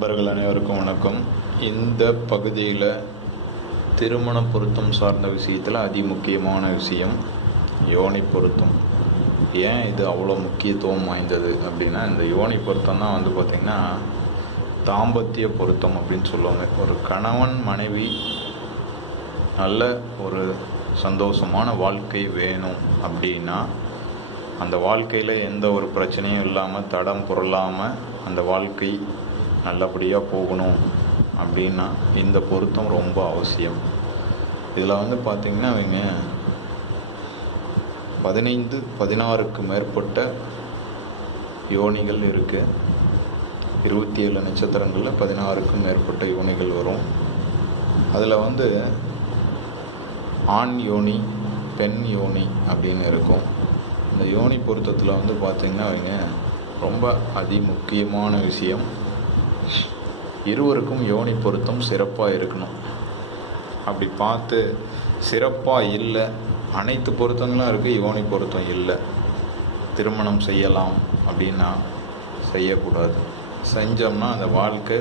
நண்பர்கள் அனைவருக்கும் வணக்கம். இந்த பகுதியில் திருமண பொருத்தம் சார்ந்த விஷயத்தில் அதிமுக்கியமான விஷயம் யோனி பொருத்தம். ஏன் இது அவ்வளோ முக்கியத்துவம் வாய்ந்தது அப்படின்னா, இந்த யோனி பொருத்தம் தான் பார்த்திங்கன்னா தாம்பத்திய பொருத்தம் அப்படின்னு சொல்லுவாங்க. ஒரு கணவன் மனைவி நல்ல ஒரு சந்தோஷமான வாழ்க்கை வேணும் அப்படின்னா, அந்த வாழ்க்கையில் எந்த ஒரு பிரச்சனையும் இல்லாமல் தடம் புரளாமல் அந்த வாழ்க்கை நல்லபடியாக போகணும் அப்படின்னா இந்த பொருத்தம் ரொம்ப அவசியம். இதில் பார்த்திங்கன்னா அவங்க 15-16க்கு மேற்பட்ட யோனிகள் இருக்குது. 27 நட்சத்திரங்களில் 16க்கும் மேற்பட்ட யோனிகள் வரும். அதில் ஆண் யோனி பெண் யோனி அப்படின்னு இருக்கும். இந்த யோனி பொருத்தத்தில் பார்த்திங்கன்னா அவங்க ரொம்ப அதிமுக்கியமான விஷயம், இருவருக்கும் யோனி பொருத்தம் சிறப்பாக இருக்கணும். அப்படி பார்த்து சிறப்பாக இல்லை, அனைத்து பொருத்தங்களும் இருக்குது, யோனி பொருத்தம் இல்லை, திருமணம் செய்யலாம் அப்படின்னா செய்யக்கூடாது. செஞ்சோம்னா அந்த வாழ்க்கை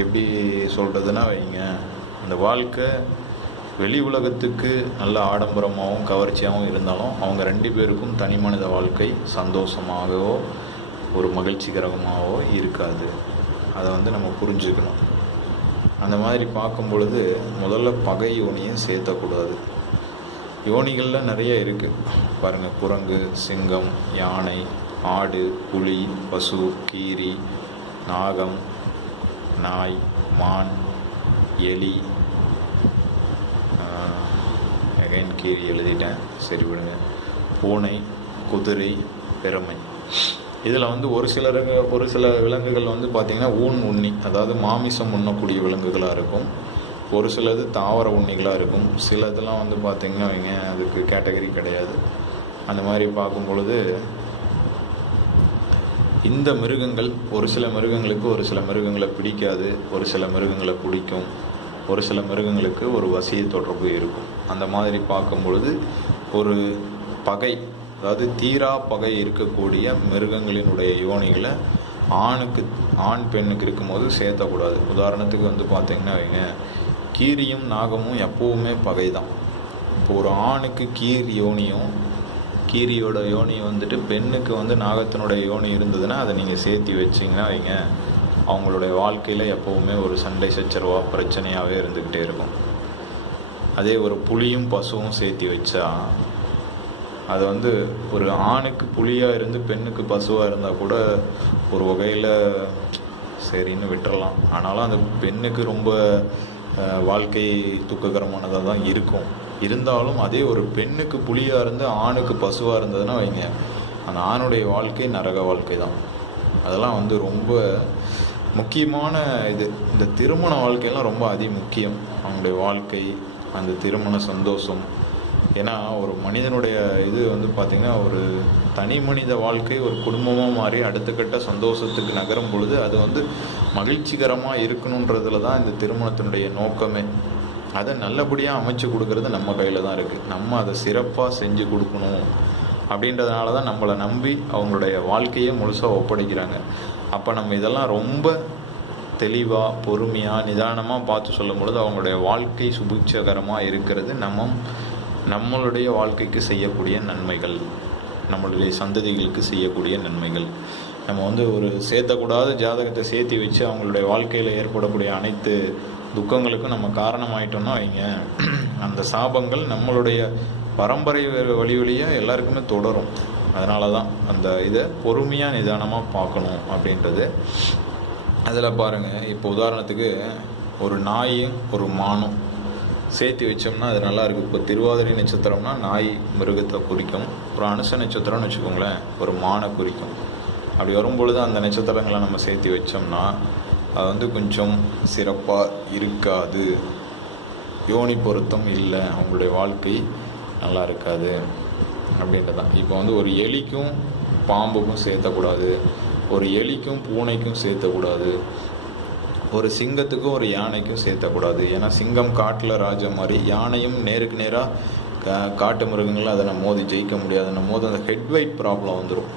எப்படி சொல்கிறதுனா வைங்க, அந்த வாழ்க்கை வெளி உலகத்துக்கு நல்ல ஆடம்பரமாகவும் கவர்ச்சியாகவும் இருந்தாலும் அவங்க 2 பேருக்கும் தனி மனித வாழ்க்கை சந்தோஷமாகவோ ஒரு மகிழ்ச்சிகரமாகவோ இருக்காது. அதை நம்ம புரிஞ்சுக்கணும். அந்த மாதிரி பார்க்கும் பொழுது முதல்ல பகை யோனியை சேர்த்தக்கூடாது. யோனிகளில் நிறைய இருக்குது பாருங்கள். குரங்கு, சிங்கம், யானை, ஆடு, புலி, பசு, கீரி, நாகம், நாய், மான், எலி, கீரி எழுதிட்டேன், சரி விடுங்க, பூனை, குதிரை, பெருமை. இதில் ஒரு சில விலங்குகள் பார்த்திங்கன்னா ஊன் உண்ணி, அதாவது மாமிசம் உண்ணக்கூடிய விலங்குகளாக இருக்கும். ஒரு சிலது தாவர உண்ணிகளாக இருக்கும். சில இதெல்லாம் பார்த்திங்கன்னா அவங்க அதுக்கு கேட்டகரி கிடையாது. அந்த மாதிரி பார்க்கும் பொழுது இந்த மிருகங்கள் ஒரு சில மிருகங்களுக்கு ஒரு சில மிருகங்களை பிடிக்காது, ஒரு சில மிருகங்களை பிடிக்கும், ஒரு சில மிருகங்களுக்கு ஒரு வசிய தொடர்பு இருக்கும். அந்த மாதிரி பார்க்கும் பொழுது ஒரு பகை, அதாவது தீரா பகை இருக்கக்கூடிய மிருகங்களினுடைய யோனிகளை ஆண் பெண்ணுக்கு இருக்கும்போது சேர்த்தக்கூடாது. உதாரணத்துக்கு பார்த்திங்கன்னா அவங்க கீரியும் நாகமும் எப்பவுமே பகை தான். இப்போ ஒரு ஆணுக்கு கீரியோட யோனி பெண்ணுக்கு நாகத்தினுடைய யோனி இருந்ததுன்னா அதை நீங்கள் சேர்த்தி வச்சிங்கன்னா அவங்க அவங்களுடைய வாழ்க்கையில் எப்போவுமே ஒரு சண்டை சச்சரவா பிரச்சனையாகவே இருந்துக்கிட்டே இருக்கும். அதே ஒரு புலியும் பசுவும் சேர்த்தி வச்சா அது ஒரு ஆணுக்கு புலியாக இருந்து பெண்ணுக்கு பசுவாக இருந்தால் கூட ஒரு வகையில் சரின்னு விட்டுறலாம். ஆனாலும் அந்த பெண்ணுக்கு ரொம்ப வாழ்க்கை துக்ககரமானதாக தான் இருக்கும். இருந்தாலும் அதே ஒரு பெண்ணுக்கு புலியாக இருந்து ஆணுக்கு பசுவாக இருந்ததுன்னா வைங்க, அந்த ஆணுடைய வாழ்க்கை நரக வாழ்க்கை தான். அதெல்லாம் ரொம்ப முக்கியமான இது. இந்த திருமண வாழ்க்கையெல்லாம் ரொம்ப அதிமுக்கியம். அவங்களுடைய வாழ்க்கை, அந்த திருமண சந்தோஷம். ஏன்னா ஒரு மனிதனுடைய இது பார்த்திங்கன்னா ஒரு தனி மனித வாழ்க்கை ஒரு குடும்பமாக மாறி அடுத்த கட்ட சந்தோஷத்துக்கு நகரும் பொழுது அது மகிழ்ச்சிகரமாக இருக்கணுன்றதுல தான் இந்த திருமணத்தினுடைய நோக்கமே. அதை நல்லபடியாக அமைச்சு கொடுக்கறது நம்ம கையில் தான் இருக்குது. நம்ம அதை சிறப்பாக செஞ்சு கொடுக்கணும் அப்படின்றதுனால தான் நம்மளை நம்பி அவங்களுடைய வாழ்க்கையை முழுசாக ஒப்படைக்கிறாங்க. அப்போ நம்ம இதெல்லாம் ரொம்ப தெளிவாக பொறுமையாக நிதானமாக பார்த்து சொல்லும் பொழுது அவங்களுடைய வாழ்க்கை சுபிட்சகரமாக இருக்கிறது நம்மளுடைய வாழ்க்கைக்கு செய்யக்கூடிய நன்மைகள், நம்மளுடைய சந்ததிகளுக்கு செய்யக்கூடிய நன்மைகள். நம்ம ஒரு சேர்த்தக்கூடாத ஜாதகத்தை சேர்த்தி வச்சு அவங்களுடைய வாழ்க்கையில் ஏற்படக்கூடிய அனைத்து துக்கங்களுக்கும் நம்ம காரணமாயிட்டோம்னா அவங்க அந்த சாபங்கள் நம்மளுடைய பரம்பரை வழியாக எல்லாருக்குமே தொடரும். அதனால தான் அந்த இதை பொறுமையாக நிதானமாக பார்க்கணும் அப்படின்றது. அதில் பாருங்கள், இப்போ உதாரணத்துக்கு ஒரு நாயும் ஒரு மானும் சேர்த்து வச்சோம்னா அது நல்லா இருக்குது. இப்போ திருவாதிரை நட்சத்திரம்னா நாய் மிருகத்தை குறிக்கும், ஒரு அனுச நட்சத்திரம்னு வச்சுக்கோங்களேன் ஒரு மானை குறிக்கும். அப்படி வரும்பொழுது அந்த நட்சத்திரங்களை நம்ம சேர்த்து வச்சோம்னா அது கொஞ்சம் சிறப்பாக இருக்காது, யோனி பொருத்தம் இல்லை, அவங்களுடைய வாழ்க்கை நல்லா இருக்காது அப்படின்றதான். இப்போ ஒரு எலிக்கும் பாம்புக்கும் சேர்த்தக்கூடாது, ஒரு எலிக்கும் பூனைக்கும் சேர்த்தக்கூடாது, ஒரு சிங்கத்துக்கும் ஒரு யானைக்கும் சேர்த்தக்கூடாது. ஏன்னா சிங்கம் காட்டில் ராஜா மாதிரி, யானையும் நேருக்கு நேராக காட்டு மிருகங்களை அதை மோதி ஜெயிக்க முடியாது. மோதி அந்த ஹெட் வெயிட் ப்ராப்ளம் வந்துடும்.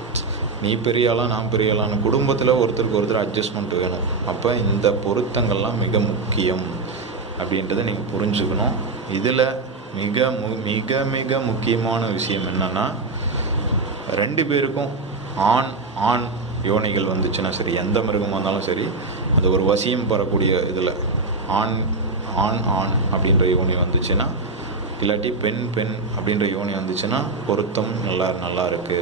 நீ பெரியாளா நான் பெரியாளான்னு குடும்பத்தில் ஒருத்தருக்கு ஒருத்தர் அட்ஜஸ்ட்மெண்ட் வேணும். அப்போ இந்த பொருத்தங்கள்லாம் மிக முக்கியம் அப்படின்றத நீங்கள் புரிஞ்சுக்கணும். இதில் மிக மிக மிக முக்கியமான விஷயம் என்னன்னா, 2 பேருக்கும் ஆண் யோனிகள் வந்துச்சுன்னா சரி, எந்த மிருகமாக இருந்தாலும் சரி, அது ஒரு வசியம் பெறக்கூடிய இதில் ஆண் அப்படின்ற யோனி வந்துச்சுன்னா, இல்லாட்டி பெண் அப்படின்ற யோனி வந்துச்சுன்னா பொருத்தம் நல்லா இருக்கு.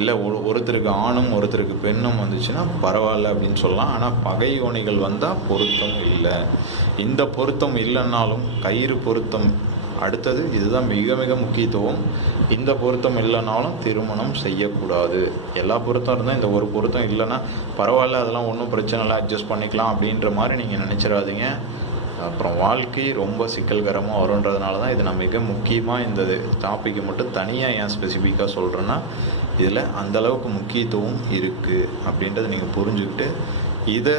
இல்லை ஒருத்தருக்கு ஆணும் ஒருத்தருக்கு பெண்ணும் வந்துச்சுன்னா பரவாயில்ல அப்படின்னு சொல்லலாம். ஆனால் பகை யோனிகள் வந்தால் பொருத்தம் இல்லை. இந்த பொருத்தம் இல்லைன்னாலும் கயிறு பொருத்தம் அடுத்தது, இதுதான் மிக மிக முக்கியத்துவம். இந்த பொருத்தம் இல்லைனாலும் திருமணம் செய்யக்கூடாது. எல்லா பொருத்தம் இருந்தால் இந்த ஒரு பொருத்தம் இல்லைன்னா பரவாயில்ல, அதெல்லாம் ஒன்றும் பிரச்சனை இல்லை, அட்ஜஸ்ட் பண்ணிக்கலாம் அப்படின்ற மாதிரி நீங்கள் நினச்சிடாதீங்க. அப்புறம் வாழ்க்கை ரொம்ப சிக்கல்கரமாக வரும்ன்றதுனால தான் இது நான் மிக முக்கியமாக இந்த டாப்பிக்கை மட்டும் தனியாக ஏன் ஸ்பெசிஃபிக்காக சொல்கிறேன்னா, இதில் அந்தளவுக்கு முக்கியத்துவம் இருக்குது அப்படின்றத நீங்கள் புரிஞ்சுக்கிட்டு இதை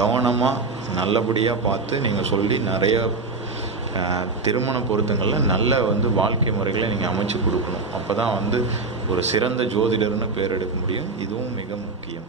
கவனமாக நல்லபடியாக பார்த்து நீங்கள் சொல்லி நிறைய திருமண பொருத்தங்களில் நல்ல வாழ்க்கை முறைகளை நீங்கள் அமைச்சு கொடுக்கணும். அப்போ தான் ஒரு சிறந்த ஜோதிடர்னு பேர் எடுக்க முடியும். இதுவும் மிக முக்கியம்.